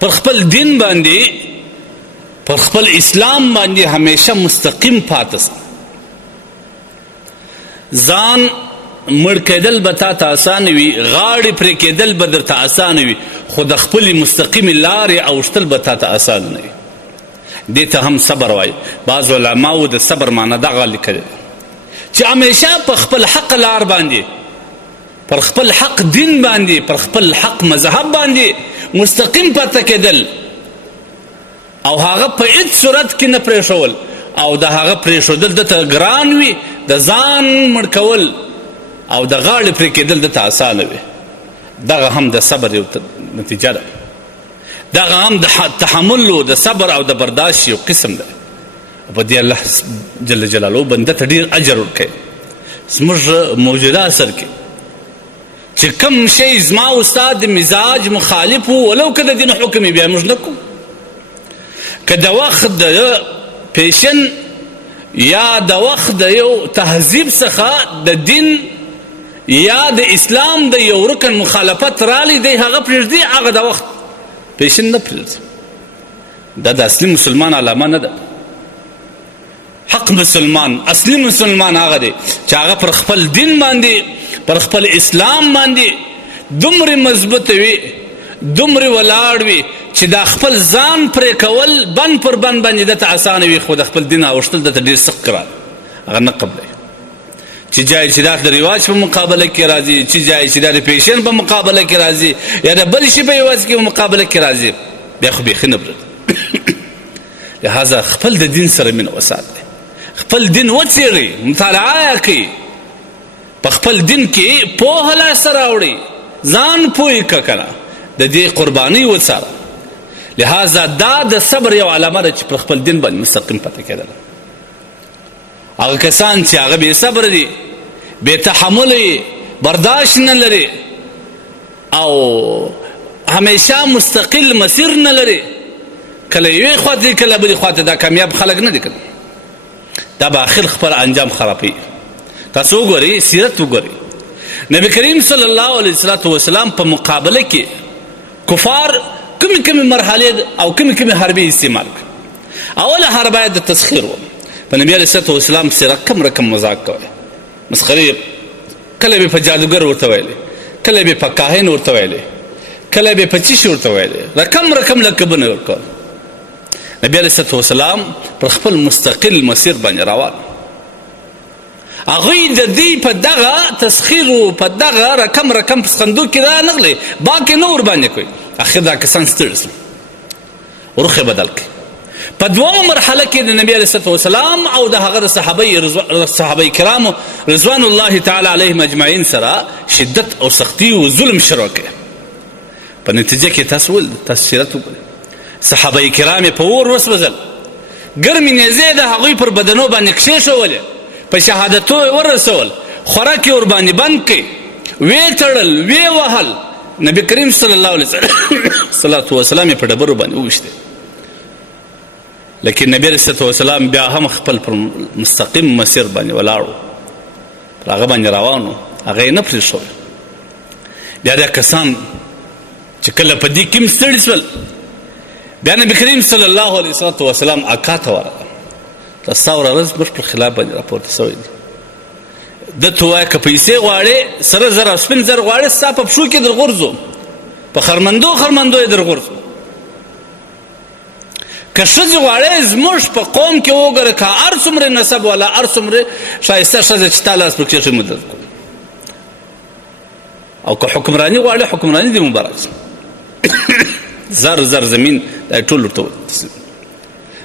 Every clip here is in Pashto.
پر خپل دین باندې پر خپل اسلام باندې همیشه مستقیم پاتې ځان مړ کېدل به تا ته اسانه وي غاړې پرې کېدل به درته اسانه وي خو د خپلې مستقیمې لارې اوښتل به تا ته اسانه نه وي دې ته هم صبر وایي بعض علماو د صبر معنی دغه لیکلې چې همیشه په خپل حق لار باندې پر خپل حق دین باندې پر خپل حق مذهب باندې مستقیم پاتې کېدل او هغه په هیڅ صورت کې نه پرېښول او د هغه پرېښودل دته ګران وي د ځان مړ کول او د غاړې پرې کېدل دته اسانه وي دغه هم د صبر یو نتیجه ده دغه هم د تحمل او د صبر او د برداشت یو قسم ده په دې الله جل جلاله بنده ته ډېر اجر ورکوي زموږ موجوده عصر کې چې کوم شی زما استاد د مزاج مخالف و ولو که د دین حکم یې بیا موږ نه کوو که د وخت د پیشن یا د وخت د یو تهذیب څخه د دین یا د اسلام د یو رکن مخالفت رالی دی هغه پرېږدي هغه د وخت پیشن نه پرېږدي دا د اصلي مسلمان علامه نه ده حق مسلمان اصلي مسلمان هغه دی چې هغه پر خپل دین باندې پر خپل اسلام باندې دومره مضبوط وي دومره ولاړ وي چې دا خپل ځان پرې کول بند پر بند باندې دته اسانه وي خو د خپل دین اوښتل دته ډېر سخت ګران هغه نه قبلوي چې جای چې دا د رواج په مقابله کې راځي چې جای چې دا د پیشن په مقابله کې راځي یا د بل شي په یوازې کې مقابله کې راځي بیا خو بیخي نه برد لهذا خپل د دین سره مینه وساتئ خپل دین وڅېړئ مطالعه کړئ په خپل دین کې پوهه لاسته راوړئ ځان پوه کړه که نه د دې قربانۍ وڅاره لهذا دا د صبر یو علامه ده چې پر خپل دین باندې مستقیم پاتې کېدل هغه کسان چې هغه بې صبر دي بې تحمله برداشت نه لري او همیشه مستقل مسیر نه لري کله یوې خواته کله بلې خواته دا کامیاب خلک نه دي کنه دا به آخر خپل انجام خرابوي تاسو وګورئ سیرت وګورئ نبی کریم صلی الله علیه وسلم په مقابله کې کفار کمی مرحله او کمی حربي استعمال اوله حربه د تسخير و په نبی علیه الصلاه والسلام سره رقم مذاق کوي مسخري کله به په جادوګر ورته ویلي کله به په کاهن ورته ویلي کله به په چیش ورته ویلي رقم لقبونه ورکول نبی علیه الصلاه والسلام پر خپل مستقل مسیر باندې روان هغوی د دې په دغه تسخیر او په دغه رقم په صندوق کې را نغلي باقي نور باندې کوي اخر دا کسان ستړي شول روخ بدل کړي په دومره مرحله کې د نبی علیه الصلاه والسلام او د هغه صحابه کرامو رضوان الله تعالی علیهم اجمعین سره شدت او سختی او ظلم شروع کړ په نتیجه کې تاسو سیرت وګورئ صحابه کرام په اور وسوځل ګرمې نیزې د هغوی پر بدنو باندې کښېښولې په شهادتو ورسول خوراک یې ورباندې بند کړي ویې تړل ویې وهل نبی کریم صلی الله علیه وسلم په ډبرو باندې وویشتې لیکن نبی علیه الصلاه والسلام بیا هم خپل پر مستقیم مسیر باندې ولاړ پر هغه باندې روان و هغه یې نه پرېښود بیا دا کسان چې کله په دې کې ستړي شول بیا نبی کریم صلی الله علیه وسلم اکا ته ورغله ستا ورځ موږ پر خلاف باندې راپورته شوی دي دته وایه که پیسې غواړې سره زر او سپین زر غواړې ستا په پښو کې در غورځو په خرمندو یې در غورځو که ښځې غواړې زموږ په قوم کې وګوره که هر څومره نسب والا هر څومره ښایسته ښځه چې تا لاس په کښېښوي مدد کوو او که حکمراني غواړې حکمراني دې مبارک شي زر زمین دا ټول ورته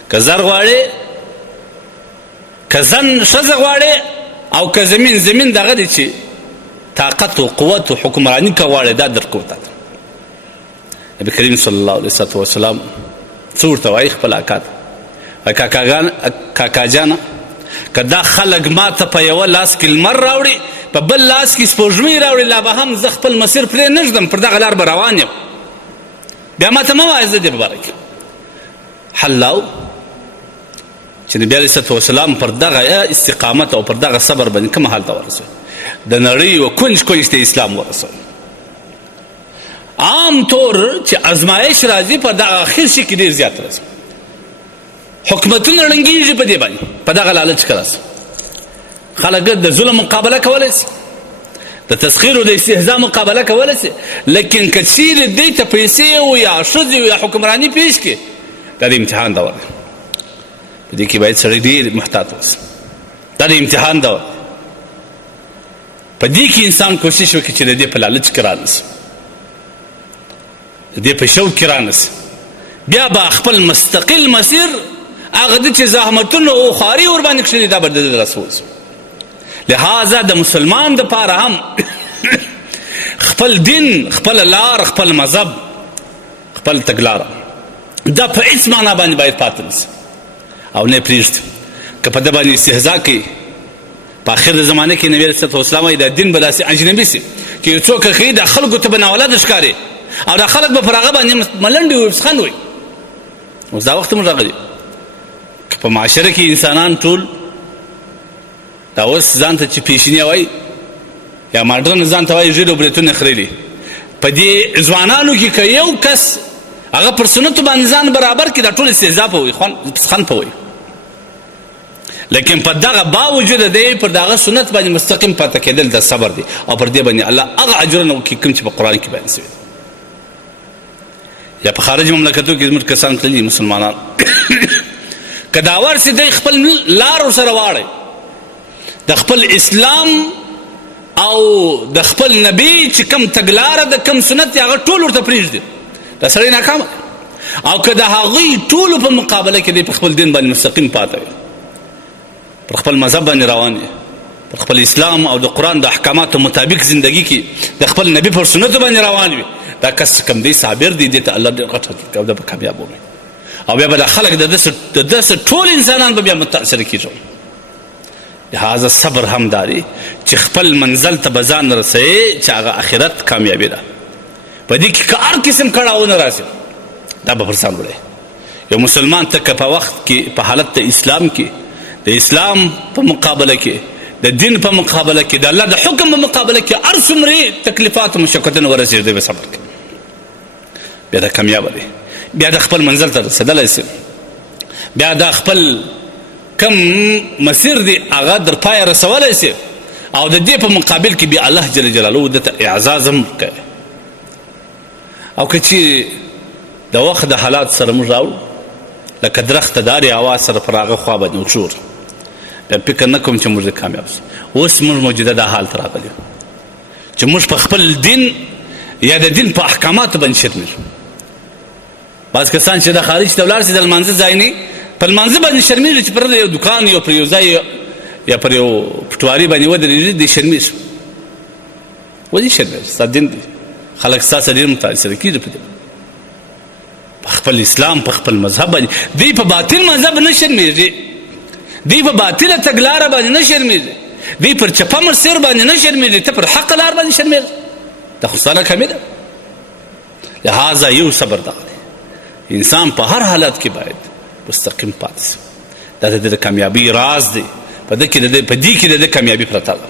که زر غواړې که زن ښځه غواړې او که زمین دغه دی چې طاقت و قوت و حکمرانی که غواړې دا درکوو تاته نبی کریم صلی الله علیه وسلم څه ورته وایي خپل اکا ته کاکا جانه که دا خلک ما ته په یوه لاس کې لمر راوړي په بل لاس کې سپوږمۍ راوړي لا به هم زه خپل مسیر پرې نه ږدم پر دغه لار به روان یم بیا ما ته مه وایه زه دې مبارک حلاو چې نبی علیه الصلاه والسلام پر دغه استقامت او پر دغه صبر باندې کوم حال ته ورسوي د نړۍ و کونج ته اسلام ورسوي عام طور چې ازمایش راځي په دغه اخر شي کې ډېر زیات راځي. حکومتونه ړنګېږي په دې باندې، په دغه لالچ کې راځي. خلک د ظلم مقابله کولی شي، د تسخیر او د استهزاء مقابله کولی شي، لیکن که چیرې دې ته پیسې او یا ښځې او یا حکمراني پیش کړي، دا د امتحان دور دی. په دې کې باید سړی ډېر محتاط اوسي. دا د امتحان دور دی. په دې کې انسان کوشش وکړي چې د دې په لالچ کې رانسي، د دې په شوق کې رانسي. بیا به خپل مستقل مسیر هغه د چې زحمتونه او خواري ورباندې کښلي دا به د ده رسول شي. لہذا د مسلمان دپاره هم خپل دین، خپل لار، خپل مذهب، خپل تګلاره دا په هېڅ معنا باندې باید پاتې نه شي او نه یې پرېږدي. که په ده باندې استهزا کوي، په آخر د زمانه کې نبي علیه الصلاة والسلام وایي دا دین به داسې اجنبي شي چې یو څوک ښیي دا خلکو ته به ناولاده ښکاري او دا خلک به پر هغه باندې ملنډې وي، پسخند وي. اوس دا وخت موږ راغلي که په معاشره کې انسانان ټول دا اوس ځان ته چې پیشینی وایي یا ماډرن ځان ته وایي ژیړ او بریتونه خریلي، په دې ځوانانو کې که یو کس هغه پر سنتو باندې ځان برابر کړي دا ټول استهزا په وایي، پسخند په وایي. لیکن په دغه باوجود دی پر دغه سنت باندې مستقیم پاتې کېدل د صبر دی او پر دې باندې الله هغه اجرونه ورکړي کوم چې په قرآن کې بیان شوي. یا په خارج مملکتو کې زموږ کسان تللي مسلمانان که دا ورسې دی خپل لار ورسره واړئ، د خپل اسلام او د خپل نبي چې کوم تګلاره د کوم سنت دی هغه ټول ورته پرېږدي، دا سړی ناکامه. او که د هغوی ټولو په مقابله کې دی په خپل دین باندې مستقیم پاته وي، پر خپل مذهب باندې روان وي، پر خپل اسلام او د قرآن د احکاماتو مطابق زندگی کې د خپل نبي پر سنتو باندې روان وي، دا کس کم دی صابر دی، دې ته الله ډېر غټ اجر کوي او دا به کامیاب وي. او بیا به دا خلک د داسې ټول انسانان به بیا متاثره کېږي. لہذا صبر هم داري چې خپل منزل ته به ځان رسوي چې هغه آخرت کامیابي ده. په دې کې که هر قسم کړاوونه راشي دا به پر ځان وړي. یو مسلمان ته که په وخت کې په حالت د اسلام کې د اسلام په مقابله کې د دین په مقابله کې د الله د حکم په مقابله کې هر څومره تکلیفات او مشقتونه ورسېږي دی به صبر کوي، بیا دا کامیابه دی، بیا د خپل منزل ته رسېدلی شي، بیا دا خپل کم مسیر دی هغه در پای رسولی شي. او د دې په مقابل کې بیا الله جل جلاله دته اعزاز هم کوي. او که چې د وخت د حالات سره موږ راوړو لکه درخت داري اواز سره پر هغه خوا باندې وښور، بیا فکر نه کوم چې موږ کامیاب شو. اوس موږ موجوده دا حال ته راغلي چې موږ په خپل دین یا د دین په احکاماتو باندې شرمېږو. بعض کسان چې د خارج ته ولاړ شي د لمانځه ځای نه په لمانځه باندې شرمېږي چې پر یو دوکان یا پر یو ځای یا پر یو پټواري باندې ودرېږي دی شرمېږي. ولې شرمېږي؟ ستا دین دی، خلک ستا سره ډېر متاثره کېږي په دې، په خپل اسلام په خپل مذهب باندې. دی په باطل مذهب نه شرمېږي، دی په باطله تګلاره باندې نه شرمېږي، دی پر چپه مسیر باندې نه شرمېږي، ته پر حق لار باندې شرمېږي. دا خو ستا ناکامي ده. لہذا یو صبر دغه دی، انسان په هر حالت کې باید مستقیم پاتې شي. دا د کامیابی راز دی، په دې کې د کامیابي پرته ده.